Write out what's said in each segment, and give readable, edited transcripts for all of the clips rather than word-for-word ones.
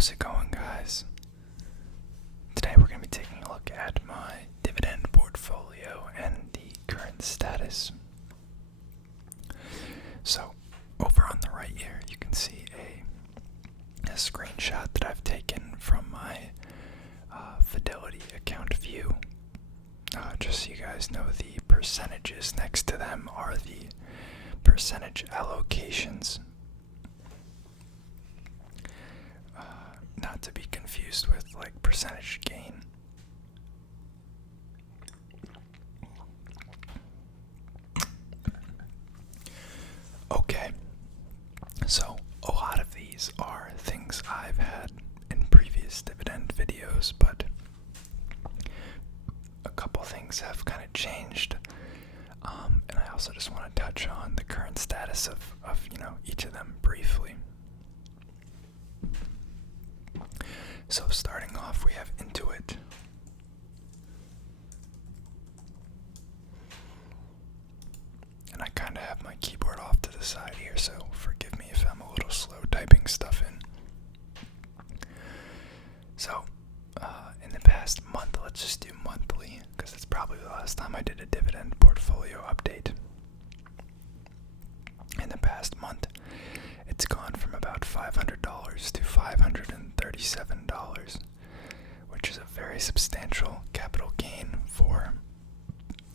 How's it going, guys? Today we're going to be taking a look at my dividend portfolio and the current status. So, over on the right here, you can see a screenshot that I've taken from my Fidelity account view. Just so you guys know, the percentages next to them are the percentage allocations. Not to be confused with like percentage gain. Okay, so a lot of these are things I've had in previous dividend videos, but a couple things have kind of changed. And I also just want to touch on the current status of each of them briefly. So starting off, we have Intuit. And I kind of have my keyboard off to the side here, so forgive me if I'm a little slow typing stuff in. So, in the past month, let's just do monthly, because it's probably the last time I did a dividend portfolio update. In the past month, it's gone from about $500 to $537, which is a very substantial capital gain for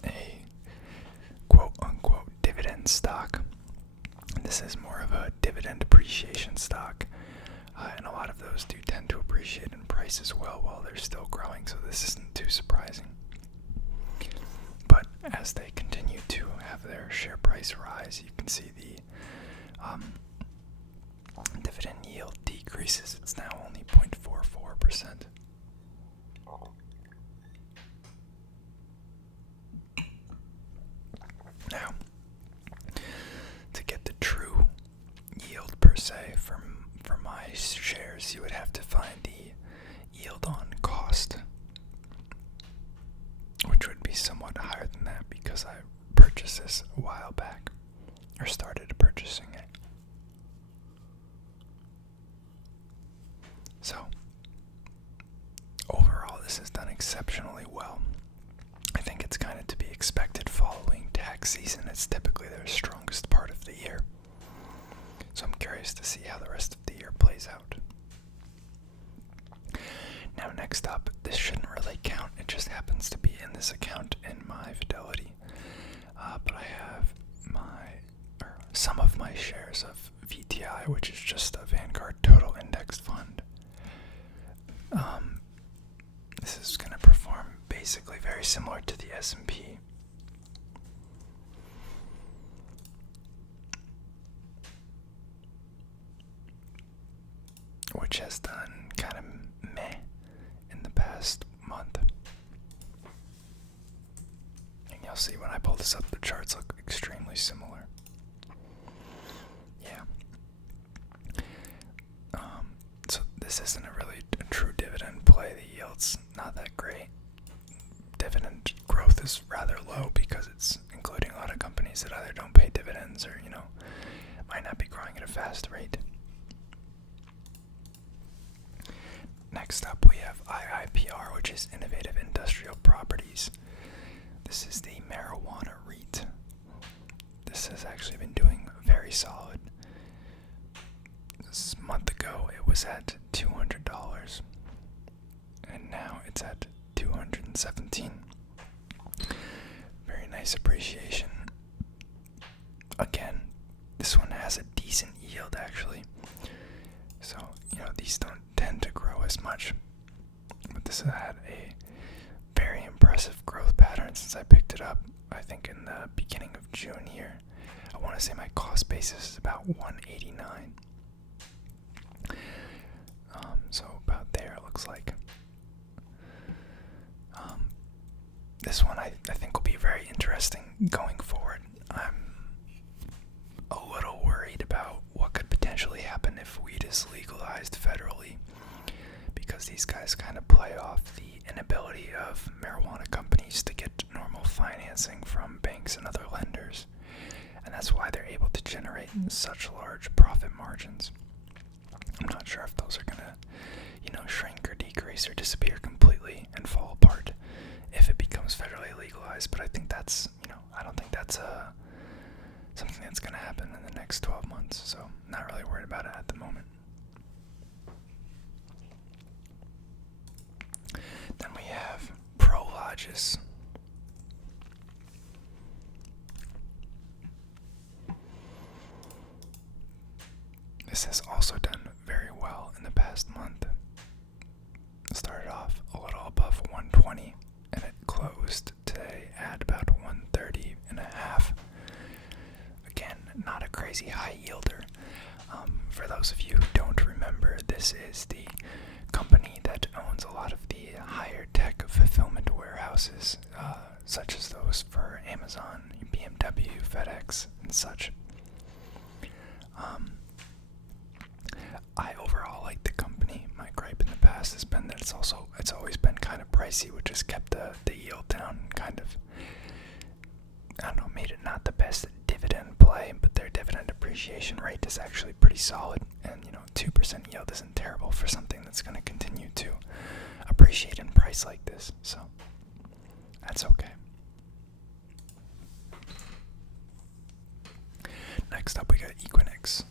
a quote-unquote dividend stock. This is more of a dividend appreciation stock, and a lot of those do tend to appreciate in price as well while they're still growing, so this isn't too surprising. But as they continue to have their share price rise, you can see the dividend yield decreases. It's now only 0.44%. Now, to get the true yield per se for my shares, you would have to find the yield on cost, which would be somewhat higher than that because I purchased this a while back, or started purchasing it. So, overall, this has done exceptionally well. I think it's kind of to be expected following tax season. It's typically their strongest part of the year. So I'm curious to see how the rest of the year plays out. Now next up, this shouldn't really count. It just happens to be in this account in my Fidelity. But I have some of my shares of VTI, which is just a Vanguard Total Indexed Fund. This is going to perform basically very similar to the S&P. Which has done kind of meh in the past month. And you'll see when I pull this up, the charts look extremely similar. Yeah. So this isn't a really true dividend play. The yield's not that great. Dividend growth is rather low because it's including a lot of companies that either don't pay dividends or, might not be growing at a fast rate. Next up, we have IIPR, which is Innovative Industrial Properties. This is the marijuana REIT. This has actually been doing very solid. This month ago, it was at $200, and now it's at $217. Very nice appreciation. Again, this one has a decent yield, actually. So, these don't tend to grow as much. But this has had a very impressive growth pattern since I picked it up, I think in the beginning of June here. I want to say my cost basis is about $189. So about there it looks like. This one I think will be very interesting going forward. I'm a little worried about what could potentially happen if weed is legalized federally, because these guys kind of play off the inability of marijuana companies to get normal financing from banks and other lenders, and that's why they're able to generate such large profit margins. I'm not sure if those are going to increase or disappear completely and fall apart if it becomes federally legalized. But I think that's, I don't think that's something that's going to happen in the next 12 months. So not really worried about it at the moment. Then we have Prologis. This has also done very well in the past month. It started off a little above 120 and it closed today at about 130.5. Again, not a crazy high yielder. For those of you who don't remember, this is the company that owns a lot of the higher tech fulfillment warehouses, such as those for Amazon, BMW, FedEx, and such. I overall like the company. My gripe in the past has been that it's always been kind of pricey, which has kept the yield down, kind of, I don't know, made it not the best dividend play, but their dividend appreciation rate is actually pretty solid, and 2% yield isn't terrible for something that's going to continue to appreciate in price like this, so that's okay. Next up we got Equinix.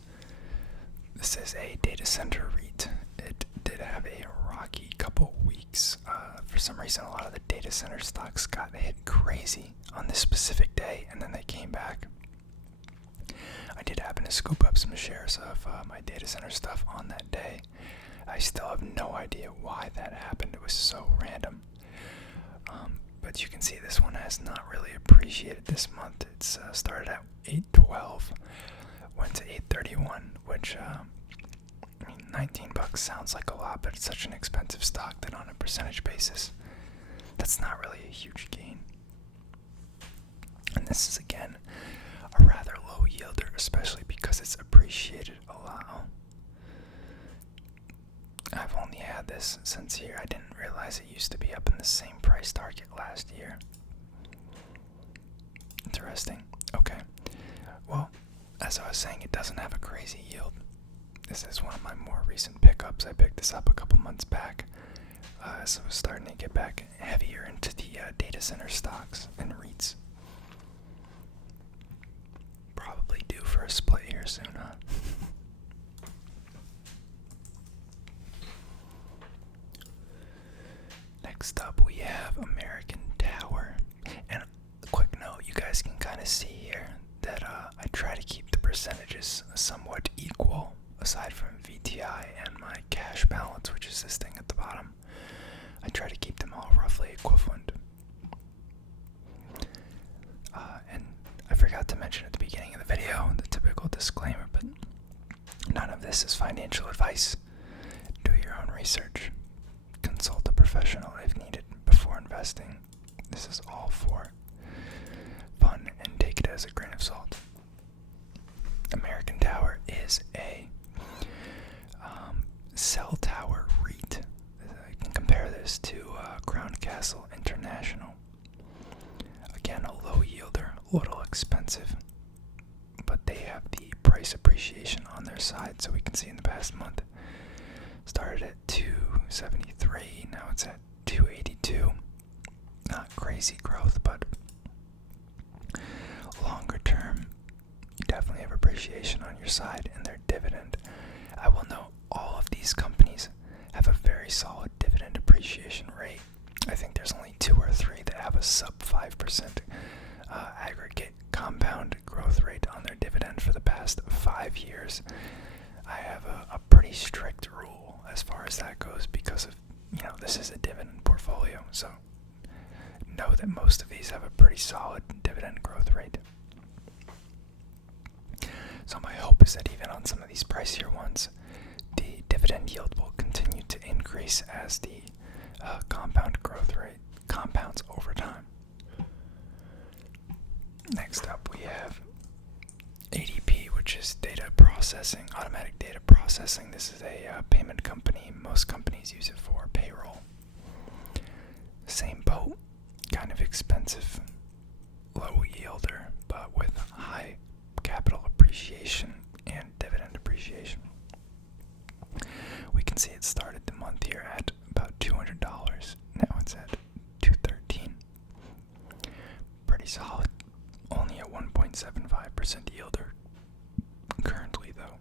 This is a data center REIT. It did have a rocky couple weeks. For some reason, a lot of the data center stocks got hit crazy on this specific day, and then they came back. I did happen to scoop up some shares of my data center stuff on that day. I still have no idea why that happened. It was so random. But you can see this one has not really appreciated this month. It's started at 812, went to 831, which 19 bucks sounds like a lot, but it's such an expensive stock that on a percentage basis, that's not really a huge gain. And this is again a rather low yielder, especially because it's appreciated a lot. I've only had this since here. I didn't realize it used to be up in the same price target last year. Interesting. Okay. Well, as I was saying, it doesn't have a crazy yield. This is one of my more recent pickups. I picked this up a couple months back. So I was starting to get back heavier into the data center stocks and REITs. Probably due for a split here soon, huh? Next up, we have American Tower. And a quick note, you guys can kind of see here that I try to keep the percentages somewhat equal, aside from VTI and my cash balance, which is this thing at the bottom. I try to keep them all roughly equivalent. And I forgot to mention at the beginning of the video, the typical disclaimer, but none of this is financial advice. Do your own research. Consult a professional if needed before investing. This is all for fun and take it as a grain of salt. American Tower is a cell tower REIT. I can compare this to Crown Castle International. Again, a low yielder, a little expensive, but they have the price appreciation on their side. So we can see in the past month, started at 273, now it's at 282. Not crazy growth, but longer term, you definitely have appreciation on your side in their dividend. I will note all of these companies have a very solid dividend appreciation rate. I think there's only 2 or 3 that have a sub 5% aggregate compound growth rate on their dividend for the past 5 years. I have a pretty strict rule as far as that goes because of, this is a dividend portfolio, so know that most of these have a pretty solid dividend growth rate. So my hope is that even on some of these pricier ones, the dividend yield will continue to increase as the compound growth rate compounds over time. Next up we have ADP, which is data processing, automatic data processing. This is a payment company. Most companies use it for payroll. Same boat, kind of expensive, low yielder, but with high capital appreciation and dividend appreciation. We can see it started the month here at about $200 4.75% yielder currently, though.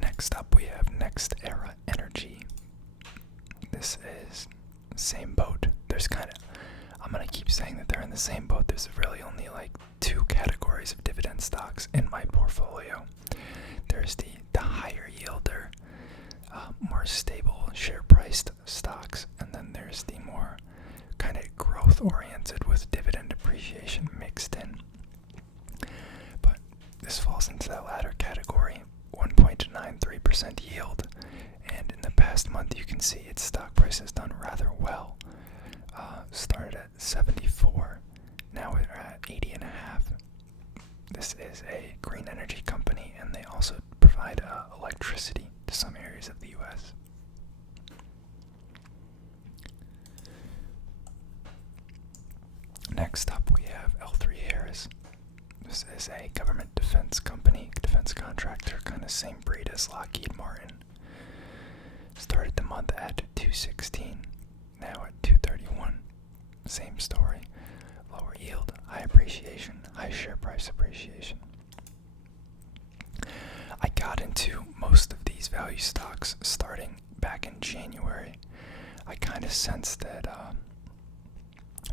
Next up, we have Next Era Energy. This is same boat. I'm gonna keep saying that they're in the same boat. There's really only like two categories of dividend stocks in my portfolio. There's the higher yielder, more stable share priced stocks, and then there's the more kind of growth oriented with dividend appreciation mixed in. But this falls into that latter category, 1.93% yield, and in the past month you can see its stock price has done rather well. Started at 74, now we're at 80.5. This is a green energy company, and they also provide electricity to some areas of the U.S. Next up, we have L3 Harris. This is a government defense company, defense contractor, kind of same breed as Lockheed Martin. Started the month at 216, now at 231. Same story. Lower yield, high appreciation, high share price appreciation. I got into most of these value stocks starting back in January. I kind of sensed that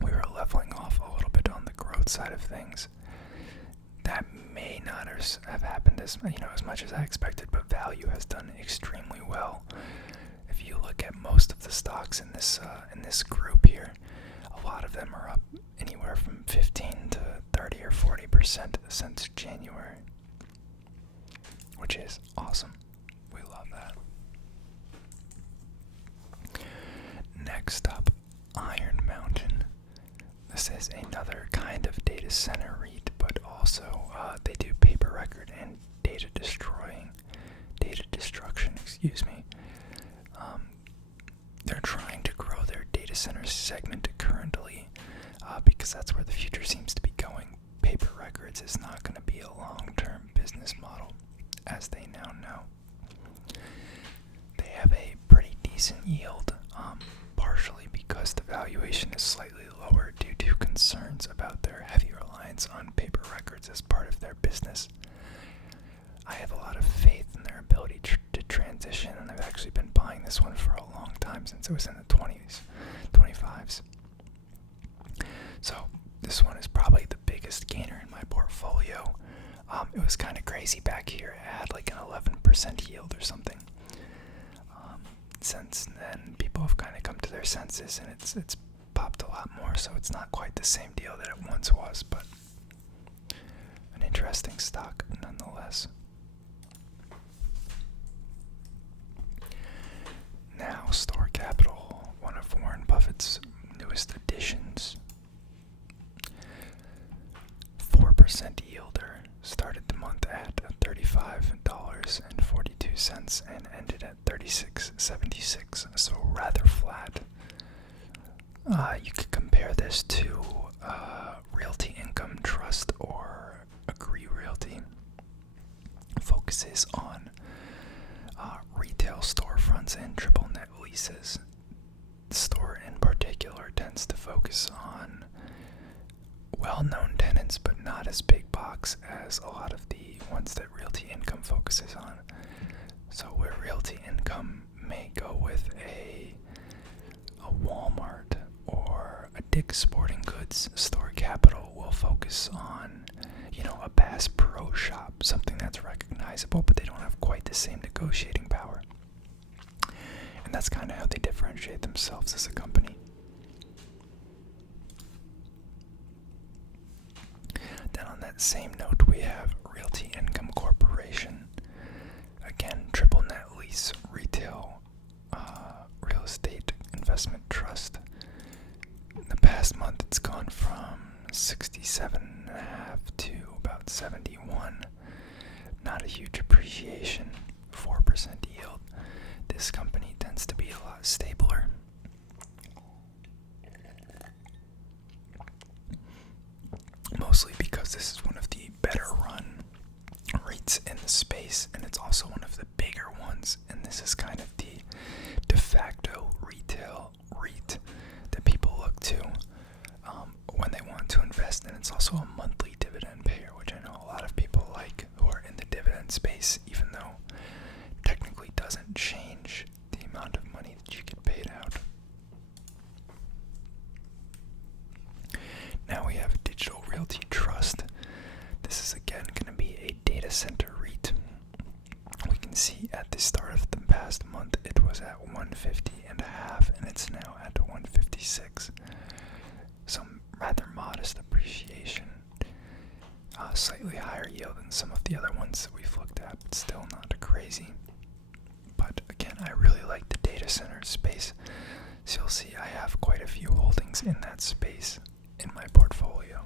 we were leveling off a little bit on the growth side of things. That may not have happened as much as I expected, but value has done extremely well. If you look at most of the stocks in this group here, a lot of them are up anywhere from 15 to 30 or 40% since January, which is awesome. We love that. Next up, Iron Mountain. This is another kind of data center REIT, but also they do paper record and data destruction. They're trying to grow their data center segment currently because that's where the future seems to be going. Paper records is not going to be a long-term business model, as they now know. They have a pretty decent yield, partially because the valuation is slightly lower due to concerns about their heavy reliance on paper records as part of their business. I have a lot of faith in their ability to transition, and I've actually been buying this one for a long time, since it was in the 20s, 25s. So this one is probably the biggest gainer in my portfolio. It was kind of crazy back here. It had like an 11% yield or something. Since then, people have kind of come to their senses, and it's popped a lot more, so it's not quite the same deal that it once was, but an interesting stock nonetheless. Now, Store Capital, one of Warren Buffett's newest additions. 4% yielder, started the month at $35.42 and ended at $36.76, so rather flat. You could compare this to Realty Income Trust or Agree Realty. Focuses on retail storefronts and triple net leases. The store in particular tends to focus on well-known tenants, but not as big box as a lot of the ones that Realty Income focuses on. So where Realty Income may go with a Walmart or a Dick's Sporting Goods, Store Capital will focus on, a Bass Pro Shop, something that's recognizable, but they don't have quite the same negotiating power. And that's kind of how they differentiate themselves as a company. Then on that same note, we have Realty Income Corporation. Again, triple net lease retail real estate investment trust. In the past month, it's gone from 67.5 to about 71. Not a huge appreciation, 4% yield. This company tends to be a lot stabler. Mostly because this is one of the better run REITs in the space, and it's also one of the bigger ones, and this is kind of the de facto retail REIT that people look to. space, even though technically doesn't change the amount of money that you get paid out. Now we have Digital Realty Trust. This is again going to be a data center REIT. We can see at the start of the past month it was at 150.5 and it's now at 156. Some rather modest appreciation. Slightly higher yield than some of the other ones that we've looked at, but still not crazy. But again, I really like the data center space, so you'll see I have quite a few holdings in that space in my portfolio.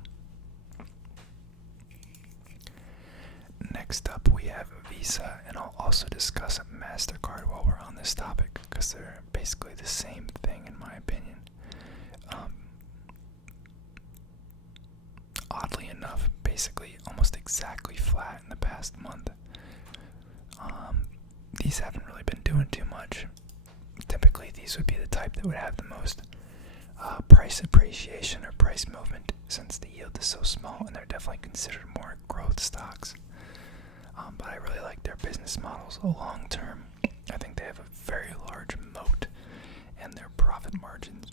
Next up, we have Visa, and I'll also discuss MasterCard while we're on this topic, because they're basically the same thing in my opinion. Oddly enough, basically almost exactly flat in the past month. These haven't really been doing too much. Typically, these would be the type that would have the most price appreciation or price movement, since the yield is so small, and they're definitely considered more growth stocks. But I really like their business models long term. I think they have a very large moat, and their profit margins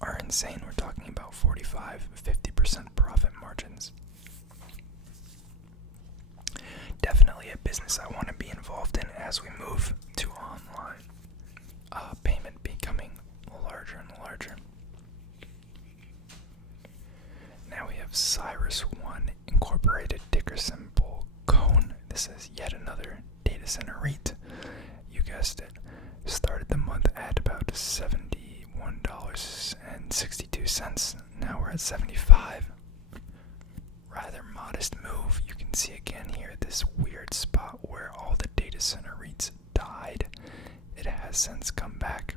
are insane. We're talking about 45-50% profit margins. Definitely a business I want to be involved in as we move to online payment becoming larger and larger. Now we have Cyrus One Incorporated, ticker symbol CONE. This is yet another data center REIT. You guessed it. Started the month at about $71.62. Now we're at 75. Rather modest move. You can see again here this weird spot where all the data center REITs died. It has since come back.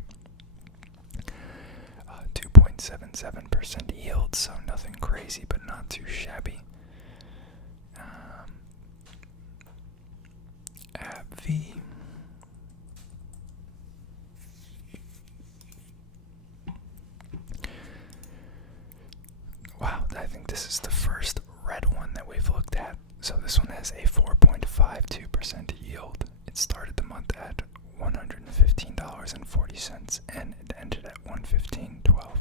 2.77% yield, so nothing crazy, but not too shabby. AbbVie. Wow, I think this is the first red one that we've looked at. So this one has a 4.52% yield. It started the month at $115.40 and it ended at $115.12.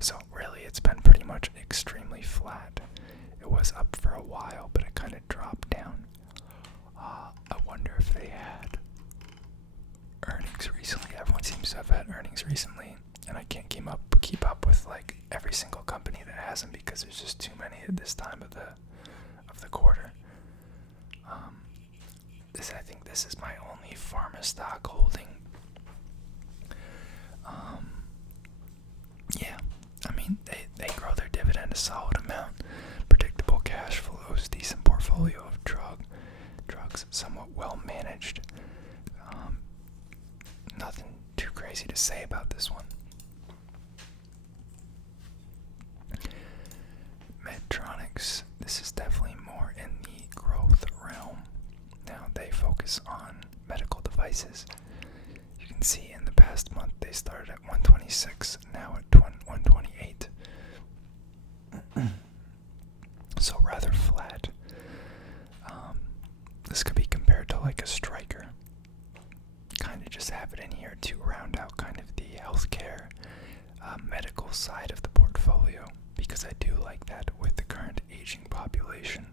So really it's been pretty much extremely flat. It was up for a while, but it kind of dropped down. I wonder if they had earnings recently. Everyone seems to have had earnings recently, and I can't keep up with like every single company that has them because there's just too many at this time of the quarter. I think this is my only pharma stock holding. Yeah, I mean they grow their dividend a solid amount, predictable cash flows, decent portfolio of drugs, somewhat well managed. Nothing too crazy to say about this one. Medtronics, this is definitely more in the growth realm. Now they focus on medical devices. You can see in the past month they started at 126, now at 128. So rather flat. This could be compared to like a Stryker. Kind of just have it in here to round out kind of the healthcare medical side of the portfolio, because I do like that with the current aging population.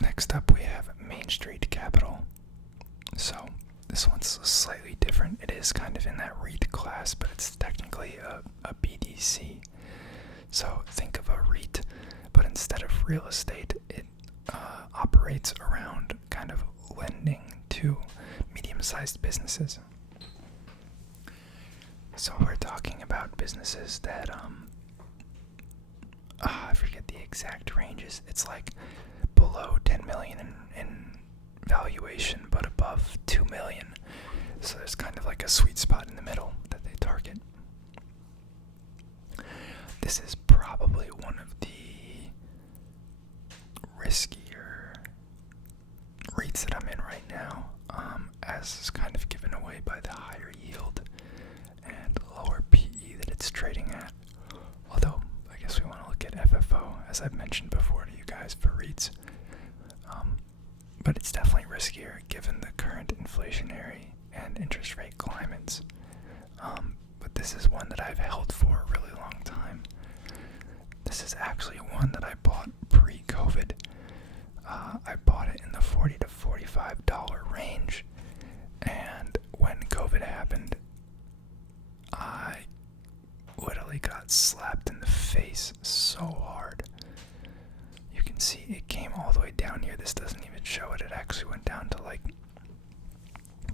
Next up we have Main Street Capital. So this one's slightly different. It is kind of in that REIT class, but it's technically a BDC. So think of a REIT, but instead of real estate, it operates around kind of lending to medium-sized businesses. So we're talking about businesses that, I forget the exact ranges. It's like below 10 million in valuation, but above 2 million. So there's kind of like a sweet spot in the middle that they target. This is probably one of the riskier REITs that I'm in right now, as is kind of given away by the higher yield and lower PE that it's trading at. as I've mentioned before to you guys, for REITs. But it's definitely riskier given the current inflationary and interest rate climates. But this is one that I've held for a really long time. This is actually one that I bought pre-COVID. I bought it in the $40 to $45 range, and when COVID happened, I literally got slapped in the face so hard. You can see it came all the way down here. This doesn't even show it. It actually went down to like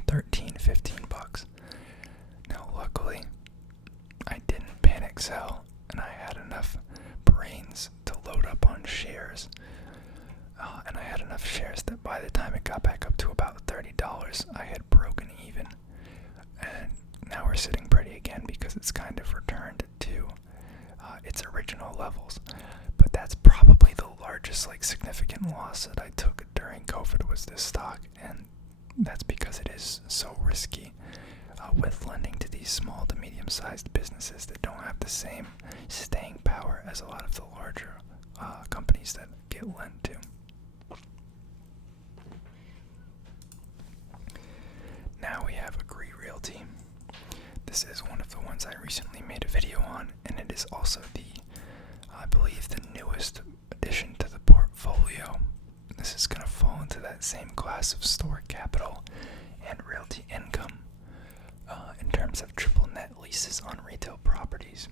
$13-15. Now, luckily, I didn't panic sell, and I had enough brains to load up on shares. And I had enough shares that by the time it got back up to about $30, I had broken even. And now we're sitting pretty again because it's kind of returned to its original levels. But that's probably the largest significant loss that I took during COVID was this stock, and that's because it is so risky with lending to these small to medium-sized businesses that don't have the same staying power as a lot of the larger companies that get lent to. Now we have Agree Realty. This is one of the ones I recently made a video on, and it is also I believe, the newest addition to the portfolio. This is going to fall into that same class of stored capital and realty income in terms of triple net leases on retail properties.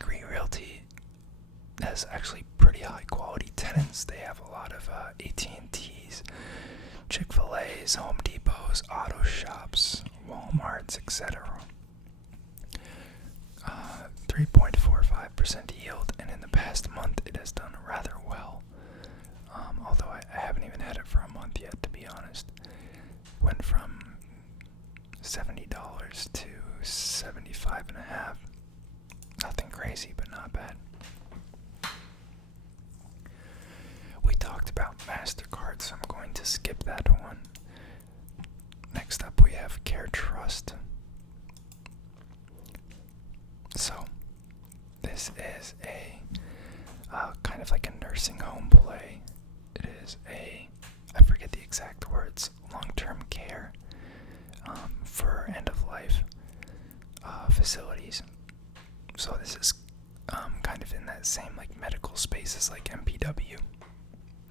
Agree Realty has actually pretty high quality tenants. They have a lot of AT&Ts, Chick-fil-A's, Home Depots, auto shops, Walmarts, etc. 3.45% yield, and in the past month it has done rather well. Although I haven't even had it for a month yet, to be honest. Went from $70 to $75.50. Nothing crazy, but not bad. We talked about MasterCard, so I'm going to skip that one. Next up we have Care Trust. So, this is a kind of like a nursing home play. It is I forget the exact words, long-term care for end-of-life facilities. So this is kind of in that same medical space as MPW,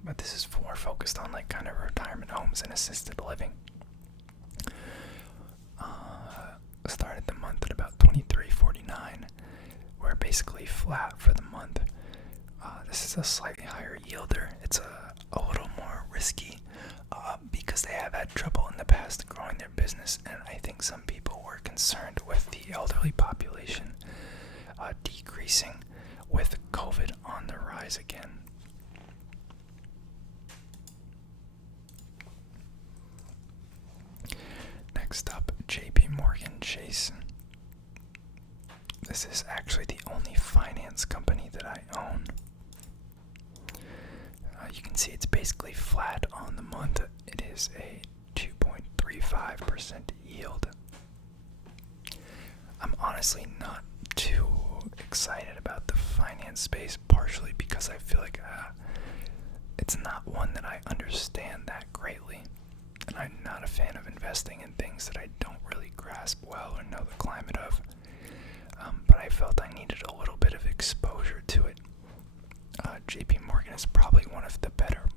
but this is more focused on kind of retirement homes and assisted living. Started the month at about $23.49. We're basically flat for the month. This is a slightly higher yielder. It's a little more risky because they have had trouble in the past growing their business, and I think some people were concerned with the elderly population decreasing with COVID on the rise again. Next up, JP Morgan Chase. This is actually the only finance company that I own. You can see it's basically flat on the month. It is a 2.35% yield. I'm honestly not too excited about the finance space, partially because I feel like it's not one that I understand that greatly. And I'm not a fan of investing in things that I don't really grasp well or know the climate of. But I felt I needed a little bit of exposure to it. JP Morgan is probably one of the better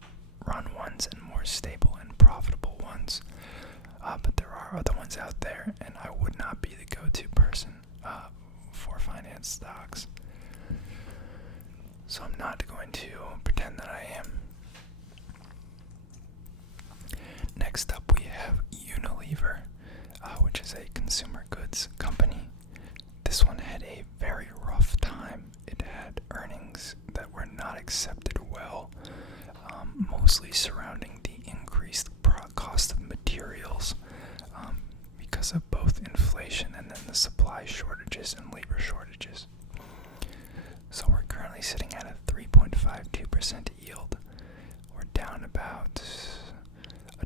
run ones and more stable and profitable ones. But there are other ones out there, and I would not be the go-to person for finance stocks. So I'm not going to pretend that I am. Next up we have Unilever, which is a consumer goods company. This one had a very rough time. It had earnings that were not accepted well, mostly surrounding the increased cost of materials because of both inflation and then the supply shortages and labor shortages. So we're currently sitting at a 3.52% yield. We're down about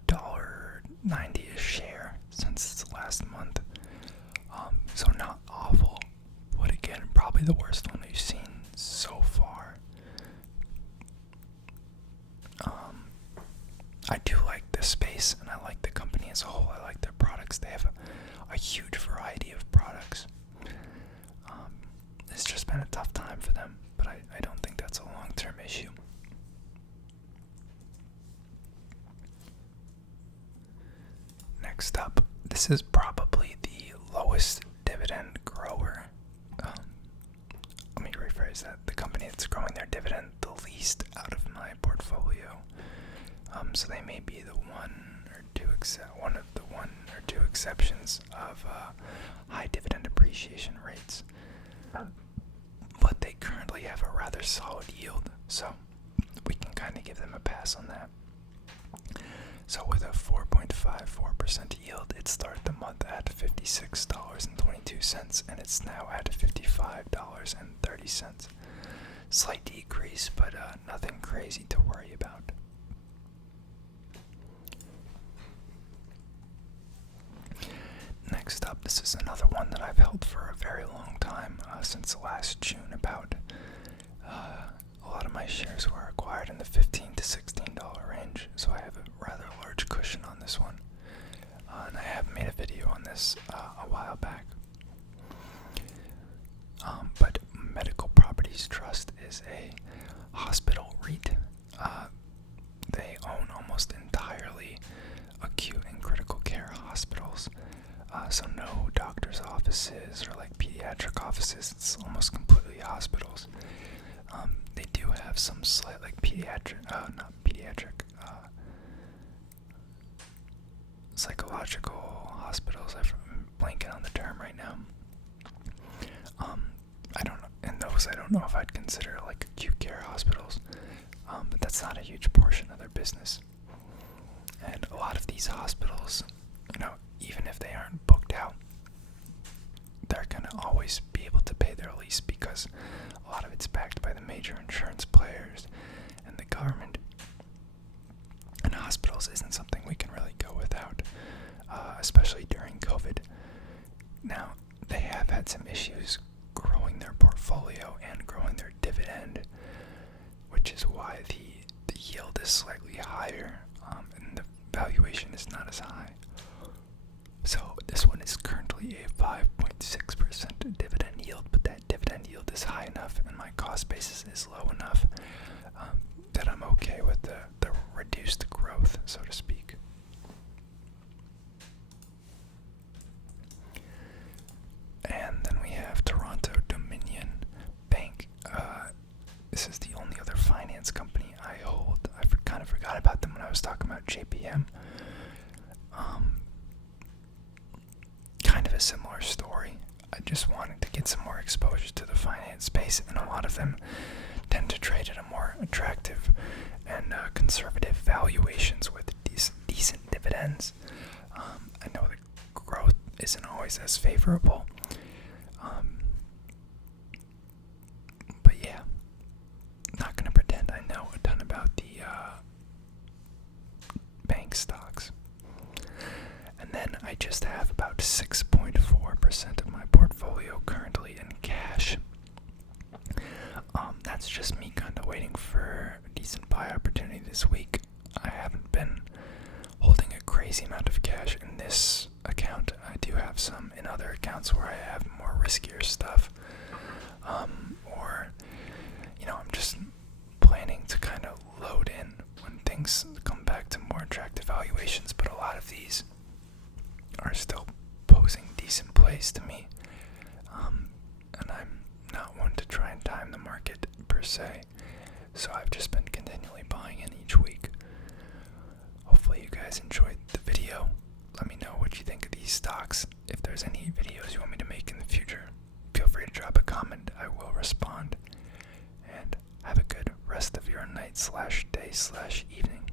$1.90 a share since last month. So not awful, but again, probably the worst one we've seen so far. that's growing their dividend the least out of my portfolio. So they may be one of the one or two exceptions of high dividend appreciation rates. But they currently have a rather solid yield, so we can kind of give them a pass on that. So with a 4.54% yield, it started the month at $56.22, and it's now at $55.30. Slight decrease, but nothing crazy to worry about. Next up, this is another one that I've held for a very long time, since last June about. A lot of my shares were acquired in the $15 to $16 range, so I have a rather large cushion on this one. And I have made a video on this a while back. But Medical Properties Trust is a hospital REIT. They own almost entirely acute and critical care hospitals. So no doctor's offices or like pediatric offices. It's almost completely hospitals. They do have some slight like psychological hospitals. I'm blanking on the term right now. I don't know. And those I don't know if I'd consider like acute care hospitals. But that's not a huge portion of their business. And a lot of these hospitals, even if they aren't booked out, they're gonna always be able to pay their lease because a lot of it's backed by the major insurance players and the government. And hospitals isn't something we can really go without, especially during COVID. Now, they have had some issues growing their portfolio and growing their dividend, which is why the yield is slightly higher, and the valuation is not as high. So this one is currently a 5.6% dividend yield, but that dividend yield is high enough and my cost basis is low enough that I'm okay with the reduced growth, so to speak. And then we have Toronto Dominion Bank. This is the only other finance company I hold. I kind of forgot about them when I was talking about JPM. Kind of a similar story. I just wanted to get some more exposure to the finance space, and a lot of them tend to trade at a more attractive and conservative valuations with decent dividends. I know the growth isn't always as favorable. But yeah, not going to pretend I know a ton about the bank stocks. And then I just have about 6.4% of my portfolio currently in cash. That's just me kind of waiting for a decent buy opportunity this week. I haven't been holding a crazy amount of cash in this account. I do have some in other accounts where I have more riskier stuff. Or, I'm just planning to kind of load in when things come back to more attractive valuations, but a lot of these are still posing decent plays to me. And I'm not one to try and time the market per se, so I've just been continually buying in each week. Hopefully you guys enjoyed the video. Let me know what you think of these stocks. If there's any videos you want me to make in the future, feel free to drop a comment. I will respond. And have a good rest of your night/day/evening.